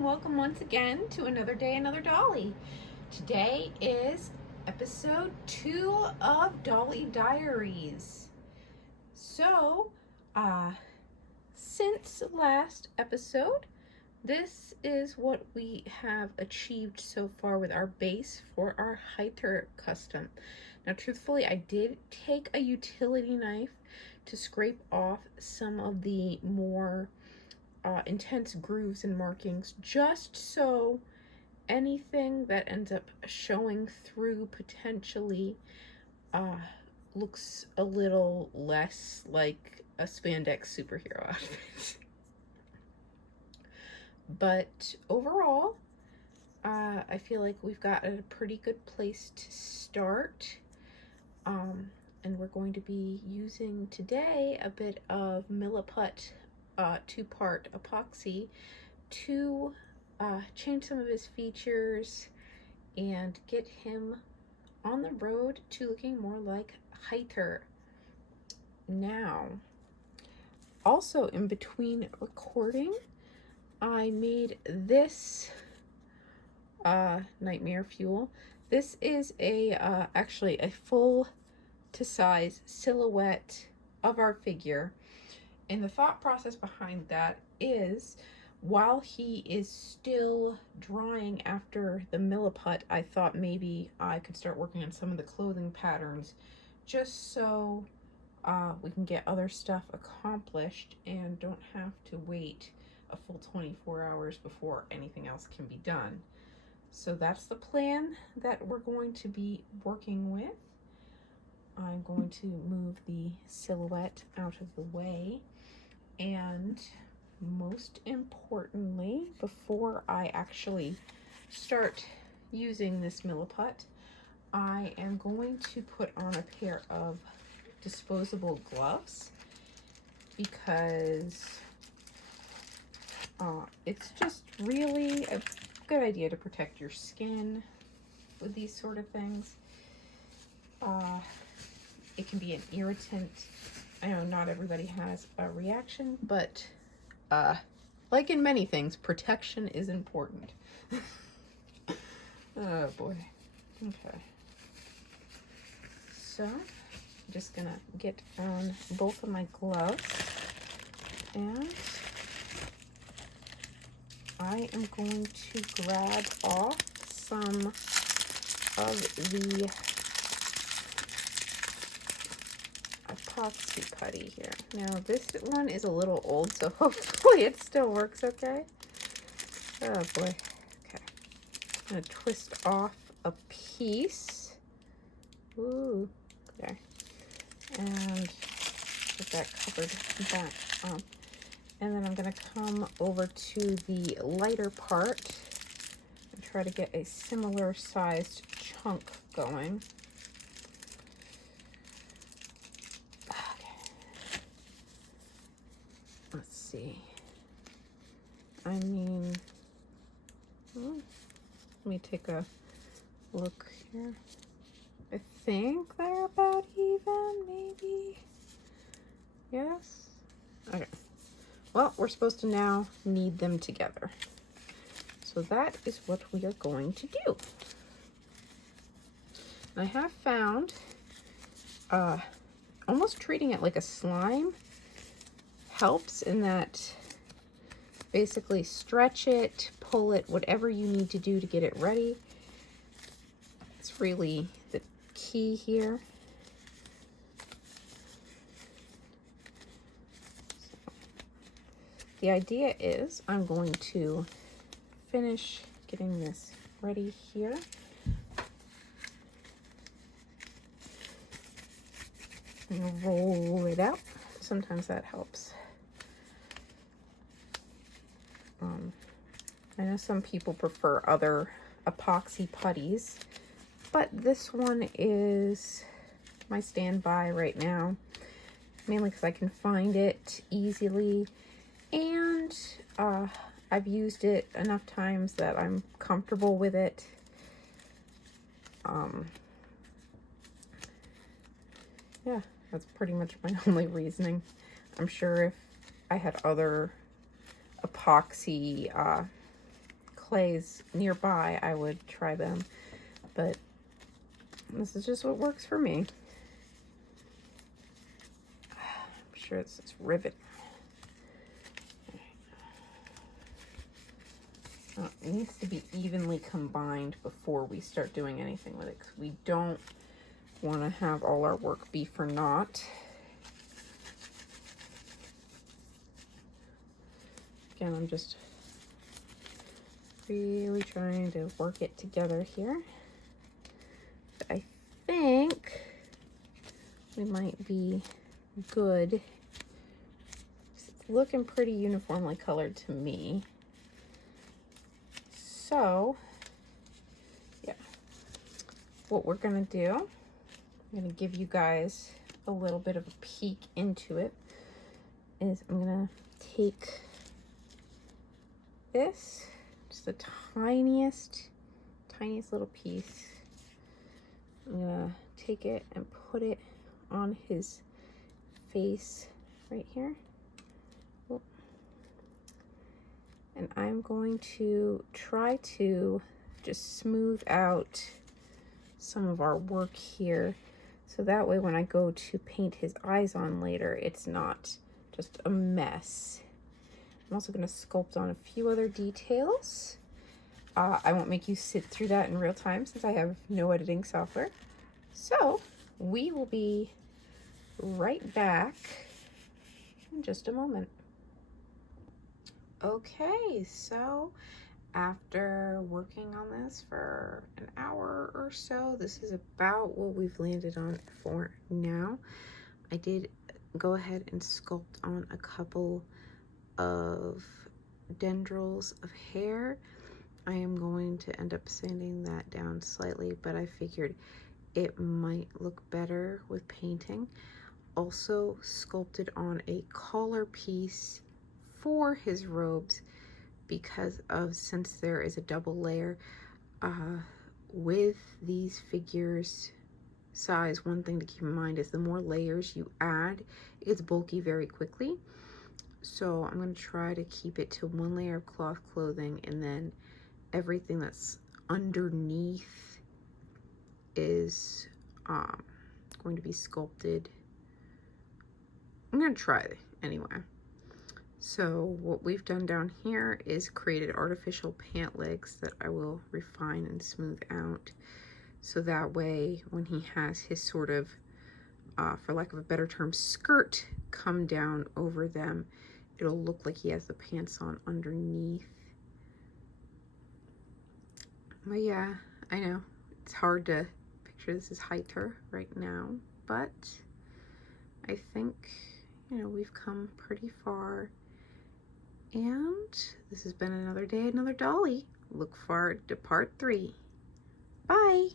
and welcome once again to another day, another Dolly. Today is episode 2 of Dollie Diaries. So, since last episode, this is what we have achieved so far with our base for our Heiter custom. Now, truthfully, I did take a utility knife to scrape off some of the more intense grooves and markings, just so anything that ends up showing through potentially looks a little less like a spandex superhero outfit. But overall, I feel like we've got a pretty good place to start. And we're going to be using today a bit of Milliput 2-part epoxy to change some of his features and get him on the road to looking more like Heiter. Now, also in between recording, I made this nightmare fuel. This is actually a full to size silhouette of our figure. And the thought process behind that is, while he is still drying after the Milliput, I thought maybe I could start working on some of the clothing patterns just so we can get other stuff accomplished and don't have to wait a full 24 hours before anything else can be done. So that's the plan that we're going to be working with. I'm going to move the silhouette out of the way. And most importantly, before I actually start using this Milliput, I am going to put on a pair of disposable gloves because it's just really a good idea to protect your skin with these sort of things. It can be an irritant. I know not everybody has a reaction, but like in many things, protection is important. Oh boy. Okay. So I'm just gonna get on both of my gloves, and I am going to grab off some of the epoxy putty here. Now this one is a little old, so hopefully it still works okay. Oh boy. Okay. I'm gonna twist off a piece. Ooh, there. And get that covered back on. And then I'm gonna come over to the lighter part and try to get a similar sized chunk going. Let's see. I mean, let me take a look here. I think they're about even, maybe. Yes? Okay. Well, we're supposed to now knead them together. So that is what we are going to do. I have found almost treating it like a slime helps, in that basically stretch it, pull it, whatever you need to do to get it ready. It's really the key here. So, the idea is I'm going to finish getting this ready here. And roll it out. Sometimes that helps. I know some people prefer other epoxy putties, but this one is my standby right now, mainly because I can find it easily, and I've used it enough times that I'm comfortable with it. Yeah, that's pretty much my only reasoning. I'm sure if I had other epoxy clays nearby, I would try them. But this is just what works for me. I'm sure it's rivet. It needs to be evenly combined before we start doing anything with it, because we don't want to have all our work be for naught. Again, I'm just really trying to work it together here. But I think we might be good. It's looking pretty uniformly colored to me. So, yeah, what we're gonna do, I'm gonna give you guys a little bit of a peek into it, is I'm gonna take this, just the tiniest little piece. I'm gonna take it and put it on his face right here. And I'm going to try to just smooth out some of our work here, so that way when I go to paint his eyes on later, it's not just a mess. I'm also going to sculpt on a few other details. I won't make you sit through that in real time since I have no editing software. So we will be right back in just a moment. Okay, so after working on this for an hour or so, this is about what we've landed on for now. I did go ahead and sculpt on a couple of tendrils of hair. I am going to end up sanding that down slightly, but I figured it might look better with painting. Also sculpted on a collar piece for his robes, because of, since there is a double layer with these figures size, one thing to keep in mind is the more layers you add, it gets bulky very quickly. So I'm going to try to keep it to one layer of cloth clothing, and then everything that's underneath is going to be sculpted. I'm going to try anyway. So what we've done down here is created artificial pant legs that I will refine and smooth out. So that way when he has his sort of, for lack of a better term, skirt come down over them, it'll look like he has the pants on underneath. But yeah, I know it's hard to picture this as Heiter right now, but I think, you know, we've come pretty far. And this has been another day, another Dolly. Look forward to part 3. Bye.